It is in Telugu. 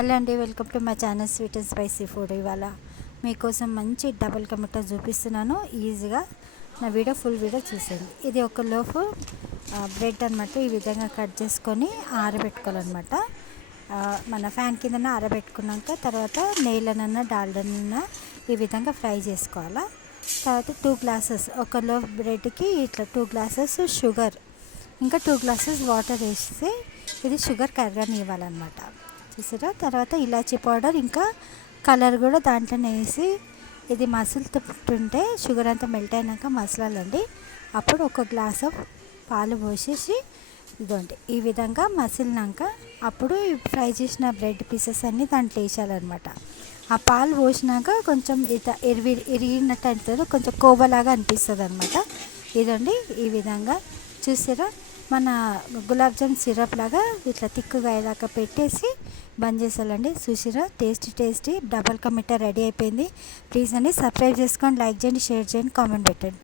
హలో అండి, welcome to my channel sweet and spicy food. ఇవాళ మీకోసం మంచి డబుల్ కా మిఠా చూపిస్తున్నాను. ఈజీగా నా ఫుల్ వీడియో చూసేయండి. ఇది ఒక లోఫ్ బ్రెడ్ అనమాట. ఈ విధంగా కట్ చేసుకొని ఆరబెట్టుకోవాలన్నమాట. మన ఫ్యాన్ కింద ఆరబెట్టుకున్నాక తర్వాత నెయ్యిలనన్నా డాల్డనన్నా ఈ విధంగా ఫ్రై చేసుకోవాలా. తర్వాత 2 గ్లాసెస్ ఒక లోఫ్ బ్రెడ్కి ఇట్లా 2 గ్లాసెస్ షుగర్ ఇంకా 2 గ్లాసెస్ వాటర్ వేసి ఇది షుగర్ కరగనివ్వాలన్నమాట. చూసారా. తర్వాత ఇలాచీ పౌడర్ ఇంకా కలర్ కూడా దాంట్లోనే వేసి ఇది మసులుతుంటే షుగర్ అంతా మెల్ట్ అయినాక మసలాలండి. అప్పుడు ఒక గ్లాస్ ఆఫ్ పాలు పోసేసి ఇదండి ఈ విధంగా మసిలినాక అప్పుడు ఫ్రై చేసిన బ్రెడ్ పీసెస్ అన్నీ దాంట్లో వేసాలన్నమాట. ఆ పాలు పోసినాక కొంచెం ఇరిగినట్టు అవుతుంది, కొంచెం కోవలాగా అనిపిస్తుంది అనమాట. ఇదండి ఈ విధంగా చూసారా. మన గులాబ్ జామ్ సిరప్ లాగా ఇట్లా తిక్కుగా అయ్యేదాకా పెట్టేసి బంద్ చేసేయాలండి. చూసిరా, టేస్టీ డబల్ కా మిఠా రెడీ అయిపోయింది. ప్లీజ్ అండి సబ్స్క్రైబ్ చేసుకోండి, లైక్ చేయండి, షేర్ చేయండి, కామెంట్ పెట్టండి.